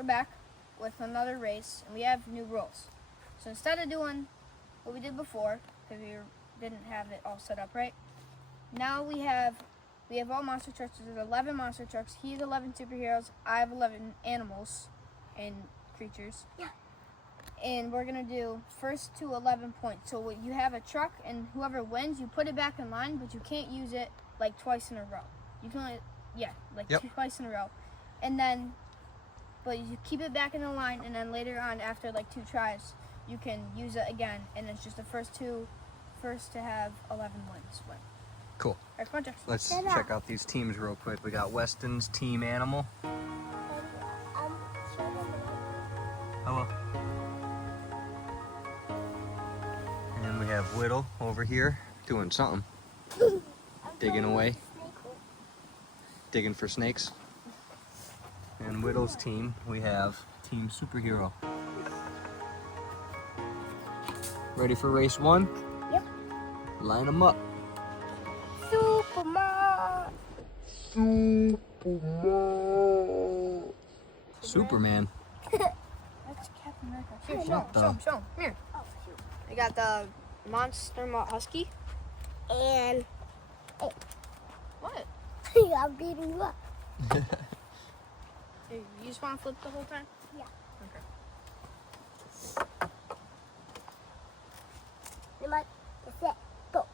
we're back with another race, and we have new rules. So instead of doing what we did before, because we didn't have it all set up right, now we have all monster trucks. There's 11 monster trucks. He has 11 superheroes. I have 11 animals and creatures. Yeah. And we're gonna do first to 11 points. So you have a truck, and whoever wins, you put it back in line, but you can't use it like twice in a row. You can only, twice in a row, and then, but you keep it back in the line, and then later on, after like 2 tries, you can use it again, and it's just the first to have 11 wins. Win. Cool. All right, come on, Jackson. Let's check out these teams real quick. We got Weston's Team Animal. Hello. And we have Whittle over here doing something. Digging away. Digging for snakes. And Whittle's team, we have Team Superhero. Ready for race 1? Yep. Line them up. Superman. That's Captain America. Here, show him. Here. Oh, shoot. I got the Monster Husky. And What? I'm beating you up. You just want to flip the whole time? Yeah. Okay. That's it. Go.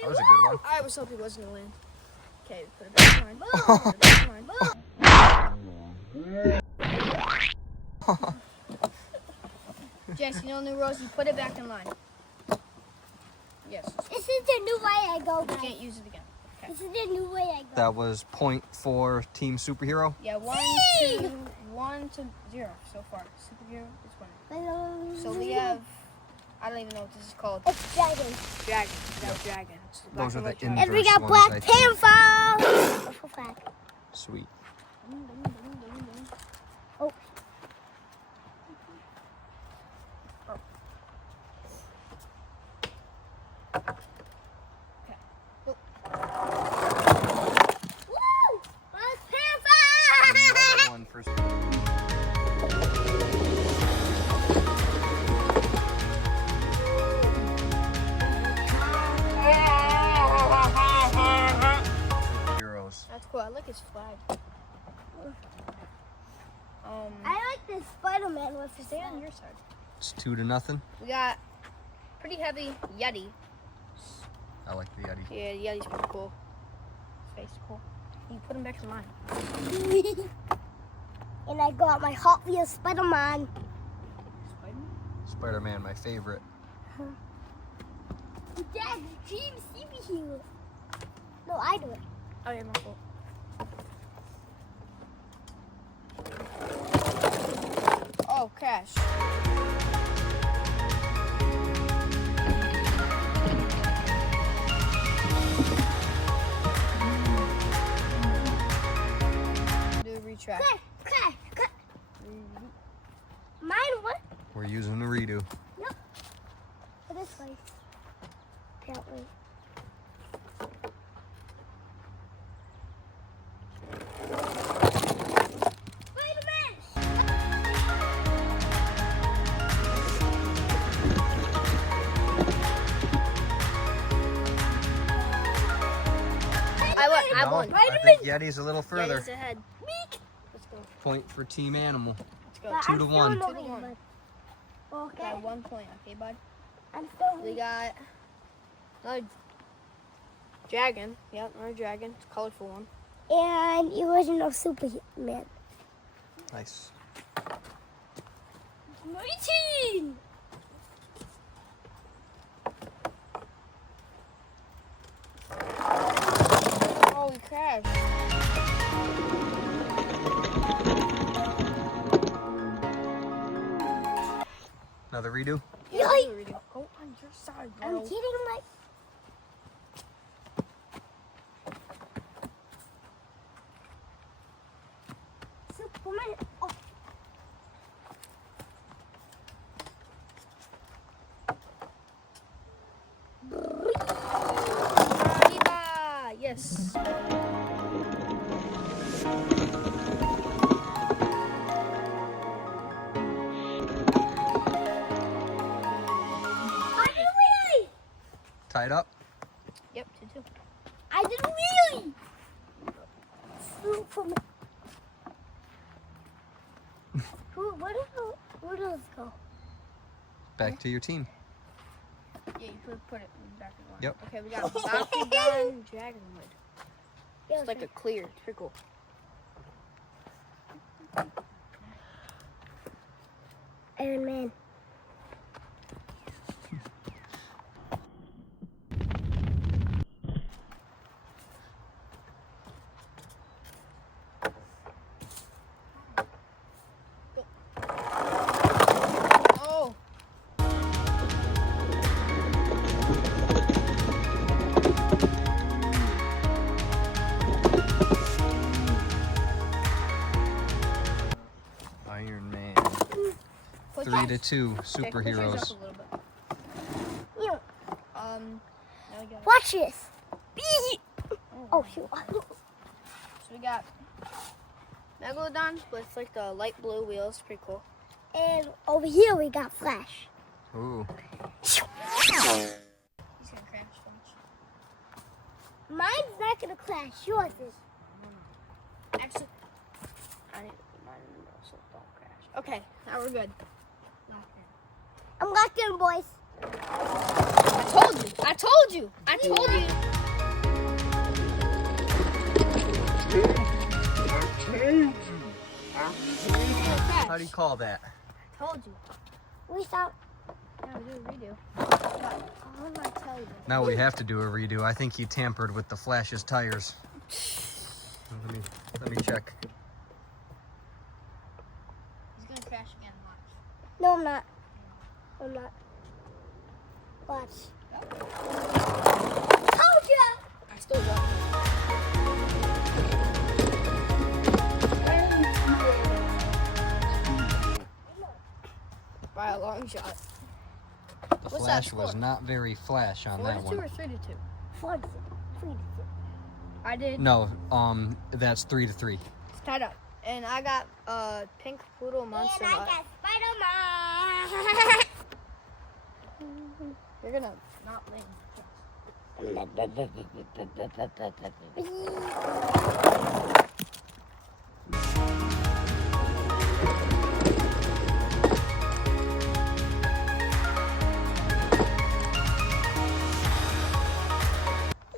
That was a good one. I was hoping it wasn't going to land. Okay, put it back in line. Put it back in line. Jess, you know new rules? You put it back in line. Yes. This is the new way I go, You guys. can't use it again. Okay. This is the new way I go. That was point for Team Superhero. Yeah, 1 to 0 so far. Superhero is winning. So we have, I don't even know what this is called. It's dragon. Dragon. We got dragon. It's the black Those are and the white dragon. And we Inverse got ones, Black I think. Panther. What's the flag? Sweet. Oh. Woo! Black Panther! Another one for Heroes. That's cool. I like his flag. I like this Spider-Man with his Stay on hand. your side. It's 2-0. We got pretty heavy Yeti. I like the Yeti. Yeah, the Yeti's pretty cool. His face is cool. You put him back in line. And I got my Hot Wheels Spider-Man. Spider-Man? Spider-Man, my favorite. Dad, Team superhero. No, I do it. Oh yeah, my fault. Oh, Crash. Do a retract. Okay. Mine what? We're using the redo. Nope. This way. Apparently. I No, won. I think Yeti's a little further. Yeti's ahead. Let's go. Point for Team Animal. Let's go. But 2 I'm to still 1. not 2 to 1. winning, but- Okay. Got 1 point, okay, bud? I'm still We winning. got another dragon. Yep, another dragon. It's a colorful one. And the original Superman. Nice. 19! Oh, we crashed. Another redo? Yeah, Yikes. we redo. Go on your side, bro. I'm kidding my... Superman Yes. I did a wheelie. Tied up. Yep, 2-2. I did a wheelie. Flew from. Where does it go? Back to your team. Yeah, you put it back in line. Yep. Okay, we got Bakugan Dragonwood. Yeah, It's like a clear. It's pretty cool. Iron Man. Oh! Iron Man. Put 3-2 Okay, push yours superheroes. up a little bit. You. Now we got. Watch this. Oh shoot. So we got Megalodon with like the light blue wheels. Pretty cool. And over here we got Flash. Ooh. He's gonna crash. Mine's not gonna crash. Yours is. Actually, I need mine in the middle so it don't crash. Okay, now we're good. I'm locked in, boys. I told you. I told you. I told you. How do you call that? I told you. We stop. Yeah, we do a redo. What did I tell you? Now we have to do a redo. I think he tampered with the Flash's tires. Let me check. He's gonna crash again. Watch. No, I'm not. I'm not. Watch. Told ya! I still got. By a long shot. The What's that Flash score? was not very flash on that 4-2 one. or 3-2? 4-2. I did. No, that's 3-3. It's tied up. And I got pink poodle monster. And I Mutt. got Spider-Man. You're gonna not win.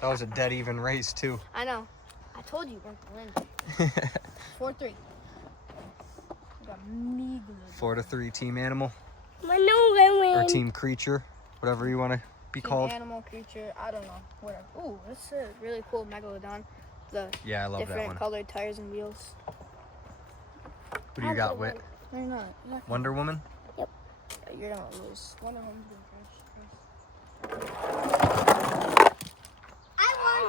That was a dead even race too. I know. I told you weren't gonna win. 4-3. We got Megalodon. 4-3 team animal My new win. or team creature, whatever you want to be Team called. animal, creature, I don't know. Whatever. Ooh, this is a really cool Megalodon. The Yeah, I love that different one. colored tires and wheels. Who do you got, Whit? No, you're not. You're not. Wonder Woman? You're gonna lose. Wonder Woman's gonna crash. I won.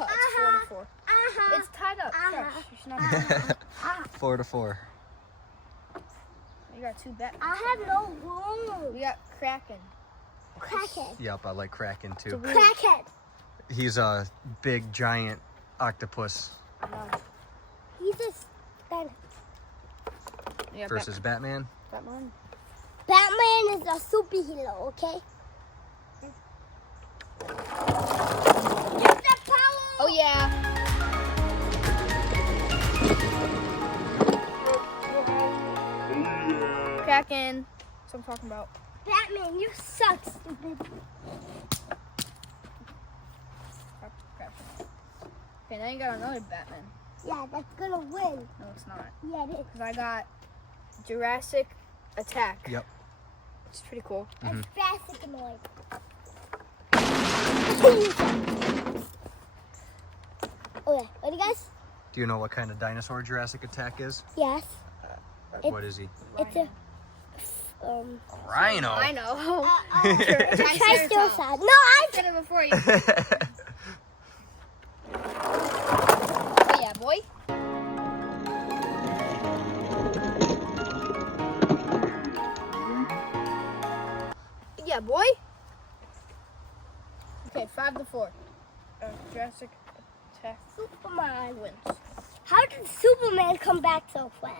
It's 4-4. It's tied up. Shush. You should not. 4-4. You got two bet. I have no room. We got Kraken. Crackhead. Yep, I like Kraken too. Crackhead. He's a big giant octopus No. He's just Batman. You got versus Batman. Batman. Batman is a superhero, okay? Get the power! Oh yeah. Kraken. That's what I'm talking about. Batman, you suck, stupid. Kraken. Okay, now you got another Batman. Yeah, that's gonna win. No, it's not. Yeah, it is. Because I got Jurassic Attack. Yep. It's pretty cool. That's fast and annoying. Okay, ready, guys? Do you know what kind of dinosaur Jurassic Attack is? Yes. What is he? It's a Rhino. I know. it's a Triceratops. triceratops. No, I said it before you. Oh yeah, boy. Yeah, boy. Okay, 5-4. Jurassic Attack Superman. wins. How did Superman come back so fast?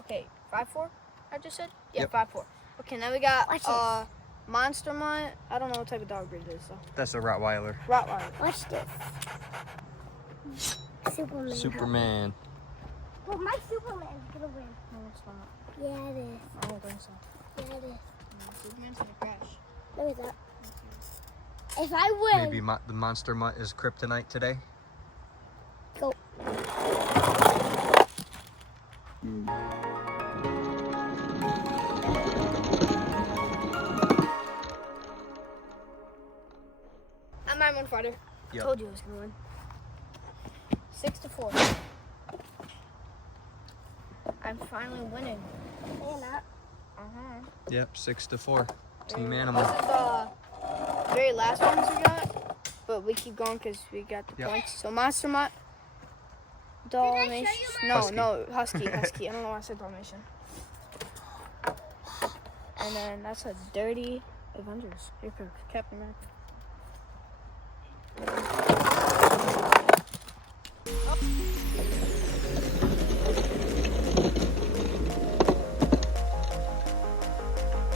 Okay, 5-4. I just said. Yeah, Yep. 5-4. Okay, now we got Watch this. Monster Mutt. I don't know what type of dog breed it is though. That's a Rottweiler. Rottweiler. Watch this. Superman. Superman. Well, my Superman's gonna win. No, it's not. Yeah, it is. I don't think so. Yeah, it is. No, Superman's gonna crash. No, it's not. If I win, Maybe the Monster Mutt is kryptonite today. go. I'm my one fighter. Yep. Told you I was gonna win. 6-4. I'm finally winning. You're not. Yep, 6-4. Team This Animal. is the very last ones we got, but we keep going because we got the Yep. points. So Monster Mutt, Dalmatian. No, Husky. no, Husky. I don't know why I said Dalmatian. And then that's a Dirty Avengers. Here comes Captain America.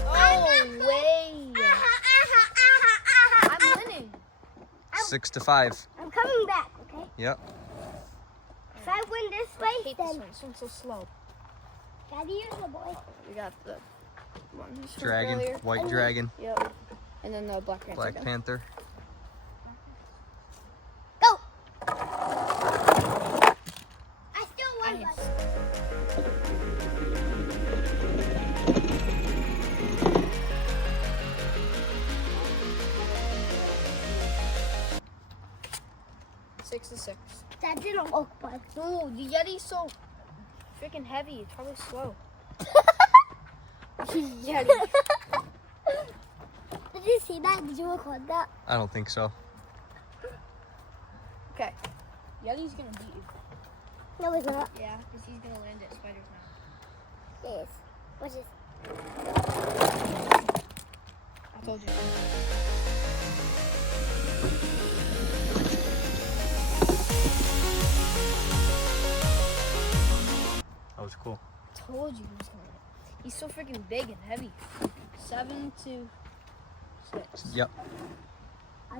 Oh, way! I'm winning. 6-5. I'm coming back, okay? Yep. If I win this I race, hate then this one. This one's so slow. Daddy, you're the boy. We got the one from Dragon. earlier. White dragon. Yep. And then the Black Panther. Black again. Panther. Go! I still won. Nice. Six to 6. That didn't look bad. No, the Yeti's so freaking heavy. It's probably slow. Yeti. Did you see that? Did you record that? I don't think so. Okay. Yeti's gonna beat you. No, it's not. Yeah, because he's gonna land at Spider's mouth. Yes. Watch this. I told you. That was cool. Told you he was gonna win. He's so freaking big and heavy. 7 to 6. Yep.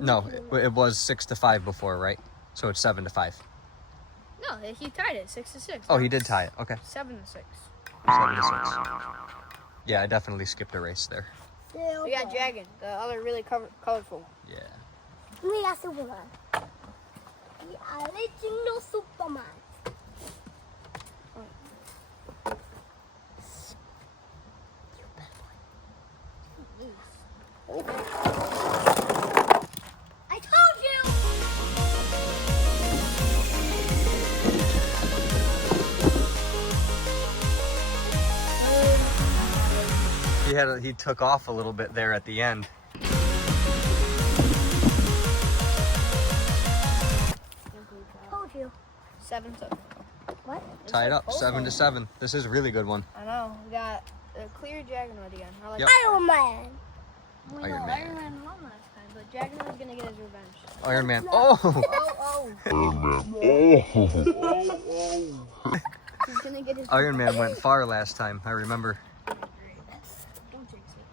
No, it was 6-5 before, right? So it's 7-5. No, he tied it 6 to 6. Oh, he did tie it. Okay. 7 to 6. 7-6. Yeah, I definitely skipped a race there. We got Dragon, the other really colorful one. Yeah. We got Superman. The original Superman. I told you! He took off a little bit there at the end. Told you. 7 to. What? Tied up, 7-7. This is a really good one. I know. We got a clear Dragonwood again. I like Yep. Iron Man. We Iron know Man. Iron Man won last time, but Dragonwood's gonna get his revenge. Iron Man. Oh! He's gonna get his Iron Man went far last time, I remember. Don't jinx it.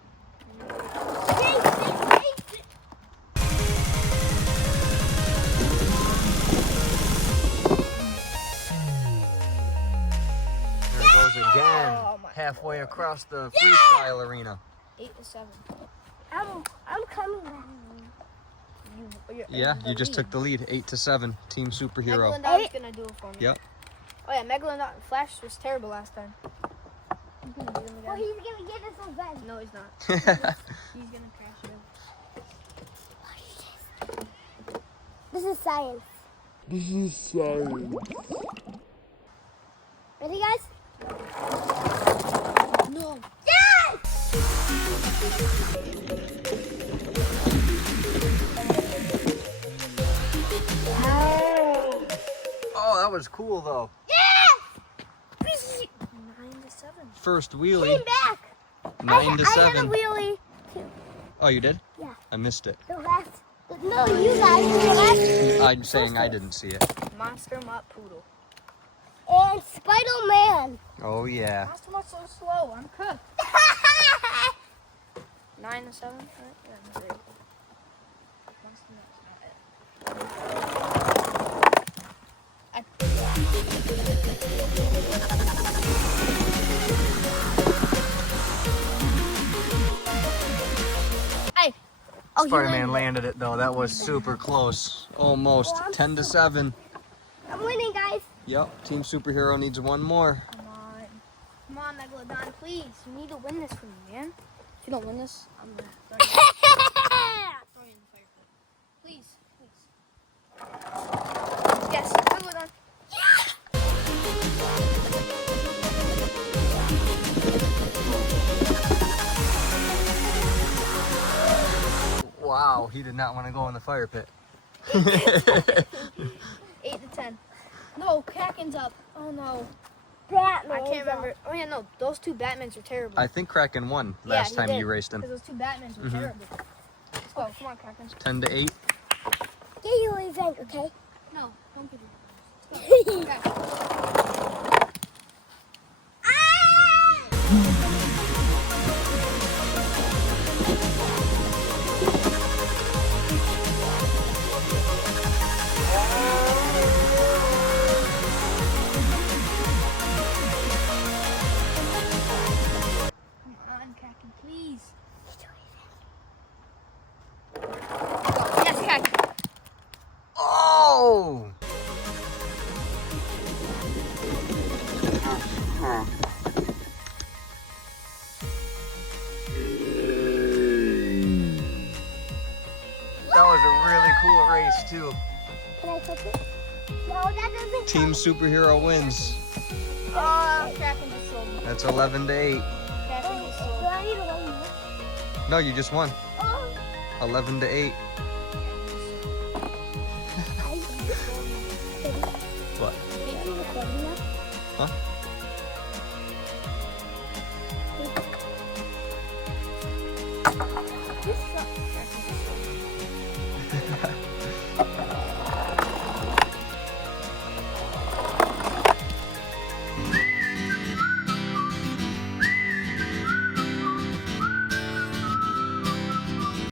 There it goes again. Oh my Halfway across the freestyle arena. 8 to 7. I'm coming back. Yeah, you just took the lead. 8-7. Team Superhero. Megalodon's gonna do it for me. Yep. Oh yeah, Megalodon. Flash was terrible last time. He's gonna beat him Well, again. he's gonna get us revenge. No, he's not. He's gonna crash it. This is science. Ready, guys? No. Yes! Oh, that was cool though. Yes! 9 to 7. First wheelie. Came back. 9 to I had a 7. wheelie. too. Oh, you did? Yeah. I missed it. The last. No, you guys. The last. I'm saying I didn't see it. Monster Mutt Poodle. And Spider-Man. Oh, yeah. Monster Mutt's so slow. I'm cooked. 9 to 7. Right? Yeah, there you go. Monster Mutt's Hey. Oh, he Spider-Man landed landed it though. That was super close. Almost. 10 to 7. I'm winning, guys. Yep. Team Superhero needs one more. it. Come on, Megalodon, please. You need to win this for me, man. If you don't win this, I'm gonna throw you in the fire pit. Please, please. Yes, Megalodon. Wow, he did not want to go in the fire pit. 8 to 10. No, Kraken's up. Oh no. Batman. I can't remember. Oh yeah, no, those two Batmans are terrible. I think Kraken won Yeah, last he time did, you raced him. Because those two Batmans were terrible. Let's go. Come on, Kraken. 10 to 8. Get your event, okay? No, don't get it. Let's go. Come on, Kraken, please. Yes, Kraken. Oh! That was a really cool race too. Can I flip it? No, that doesn't Team Superhero wins. Oh, Kraken just sold me. That's 11 to 8. Kraken just Do sold me. I need to win more? No, you just won. Oh, 11 to 8. I What? I'm recording now. Huh?